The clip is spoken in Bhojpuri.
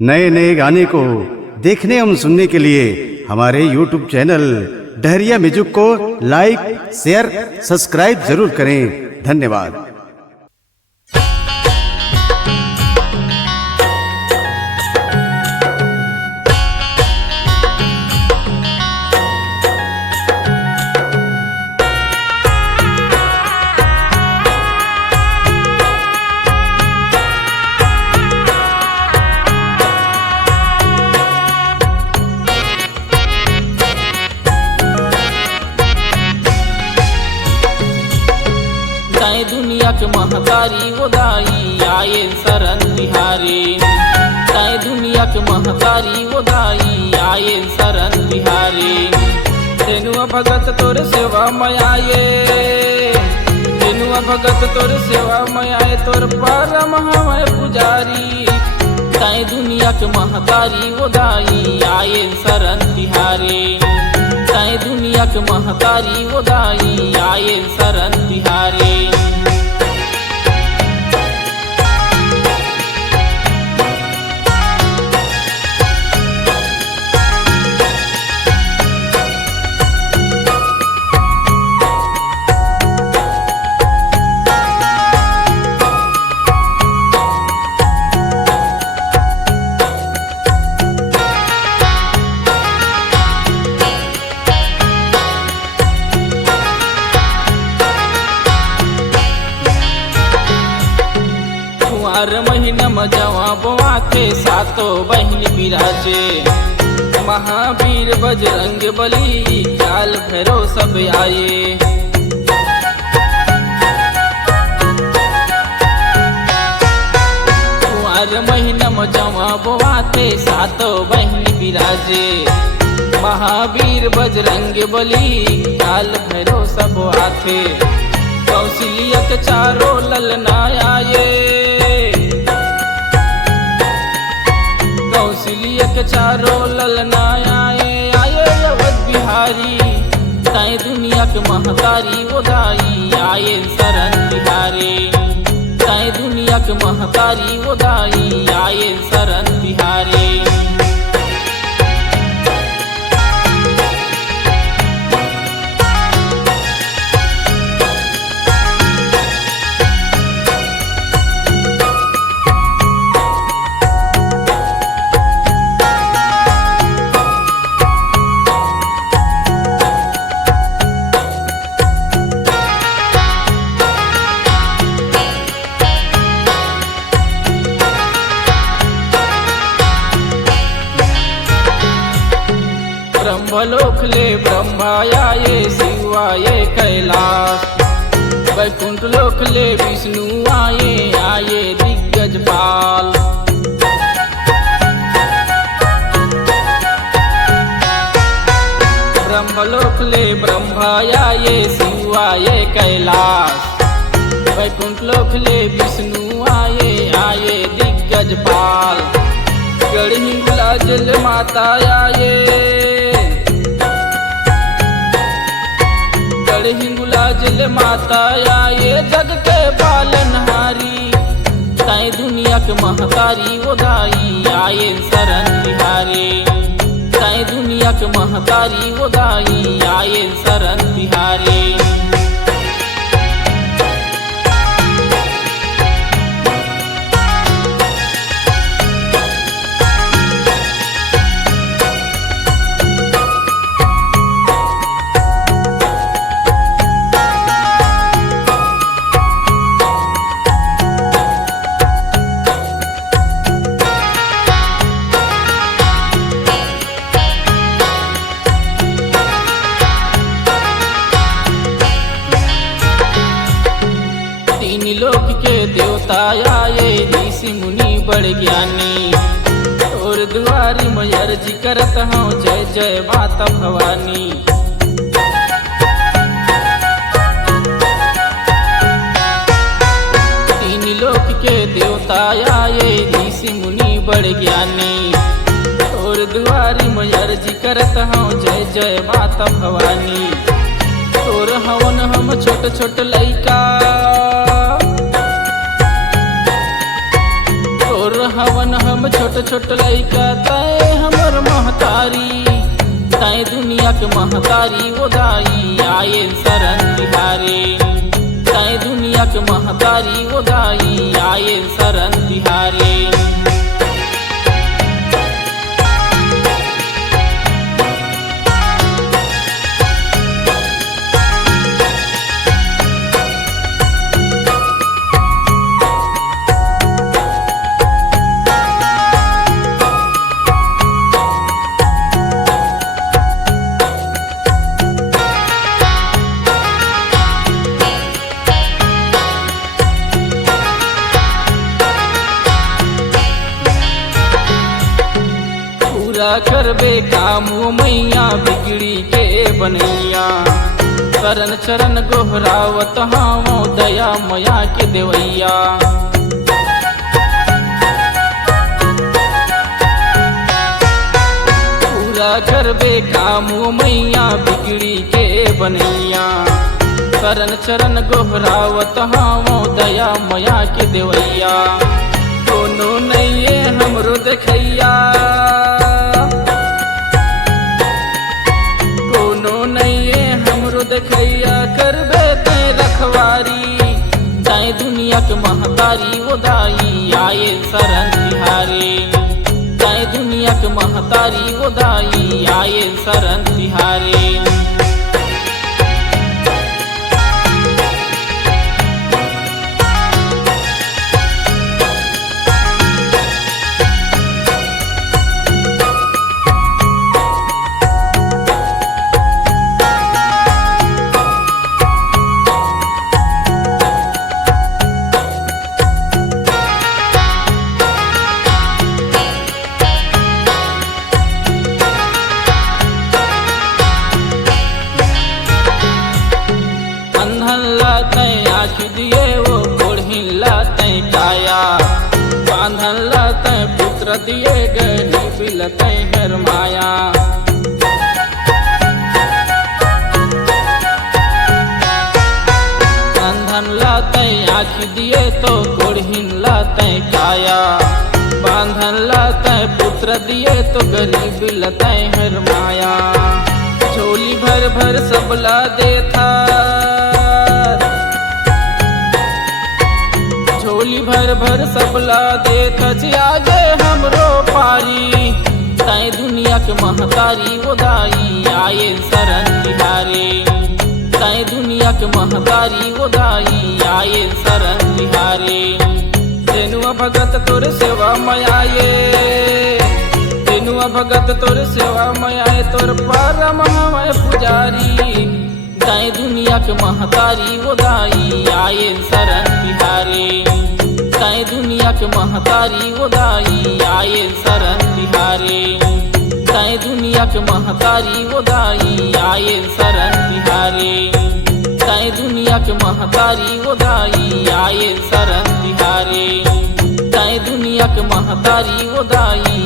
नए नए गाने को देखने एवं सुनने के लिए हमारे YouTube चैनल डहरिया म्यूजिक को लाइक, शेयर, सब्सक्राइब जरूर करें। धन्यवाद। दुनिया के महतारी ओदाई आए शरण बिहारी। ताई दुनिया के महतारी ओदाई आए शरण बिहारी। तेनुआ भगत तोर सेवा मयाए, तेनुआ भगत तोर सेवा मयाए, तोर परम हमें पुजारी। ताई दुनिया के महतारी ओदाई आए शरण बिहारी। ताई दुनिया के महतारी ओदाई आए शरण बिहारी। कुंवर महीना मजवा बवा के सातो बहन बिराजे। महावीर बजरंग बली काल भैरव सब आए। कुंवर महीना मजवा बवा के सातो बहन बिराजे। महावीर बजरंग बली काल भैरव सब आथे। कौशल्या के चारों ललना आए, कौशल्या के चारों ललना आए। आए अवध बिहारी। ताई दुनिया के महतारी ओदाई आए शरण बिहारी। ताई दुनिया के महतारी ओदाई आए शरण बिहारी। ब्रह्मलोक ले ब्रह्मा आए, शिव आए कैलाश। वैकुंठ लोक ले विष्णु आए, आए दिग्गज पाल। ब्रह्मलोक ले ब्रह्मा आए, शिव आए कैलाश। वैकुंठ लोक ले विष्णु आए, आए दिग्गज पाल। गढ़ जल माता आए, हिंगुला जल माता आए जग के पालनहारी। ताई दुनिया के महतारी ओदाई आए शरण बिहारी। ताई दुनिया के महतारी ओदाई आए शरण बिहारी। लोक के देवता आए, ऋषि मुनि बड़ ज्ञानी। और दुआरी में अर्जी करत हूँ, जय जय माता भवानी। तीन लोक के देवता आए, ऋषि मुनि बड़ ज्ञानी। और दुआरी में अर्जी करत हूँ, जय जय माता भवानी। तोर हवन हम छोट छोट लइका, हवन हम छोट छोट लइका तय हमर महतारी तय दुनिया के महतारी ओदाई आए शरण तिहारे तय दुनिया के महतारी ओदाई आए शरण तिहारे। करबे काम मैया बिगड़ी के बनैया शरण चरण गोहरावत हाओ दया मया के देवैया। पूरा करबे काम मैया बिगड़ी के बनैया शरण चरण गोहरावत हाओ दया मया के देवैया। कोनो नैये हमरो देखैया देखैया करबे तय रखवारी तय दुनिया के महतारी ओदाई आए शरण तिहारे तय दुनिया के महतारी ओदाई आए शरण तिहारे। आँख दिए वो कोढ़िला तय काया बांधन लत पुत्र दिए गरीब लतय हर माया। अंधन लतय आँख दिए तो कोढ़िन लतय काया बांधन लतय पुत्र दिए तो गरीब लतय हर माया। झोली भर भर सबला देता झोली भर भर सबला देत आगे हमरो पारी तय दुनिया के महतारी ओदाई आए शरण तिहारे तय दुनिया के महतारी ओदाई आए शरण तिहारे। तेनुआ भगत तोर सेवा मयाए तेनुआ भगत तोर सेवा मयाए तोर परम हमें पुजारी तय दुनिया के महतारी ओदाई आए शरण तिहारे तय दुनिया के महतारी ओदाई आए शरण तिहारे तय दुनिया के महतारी ओदाई आए शरण तिहारे तय दुनिया के महतारी ओदाई आए शरण तिहारे तय दुनिया के महतारी ओदाई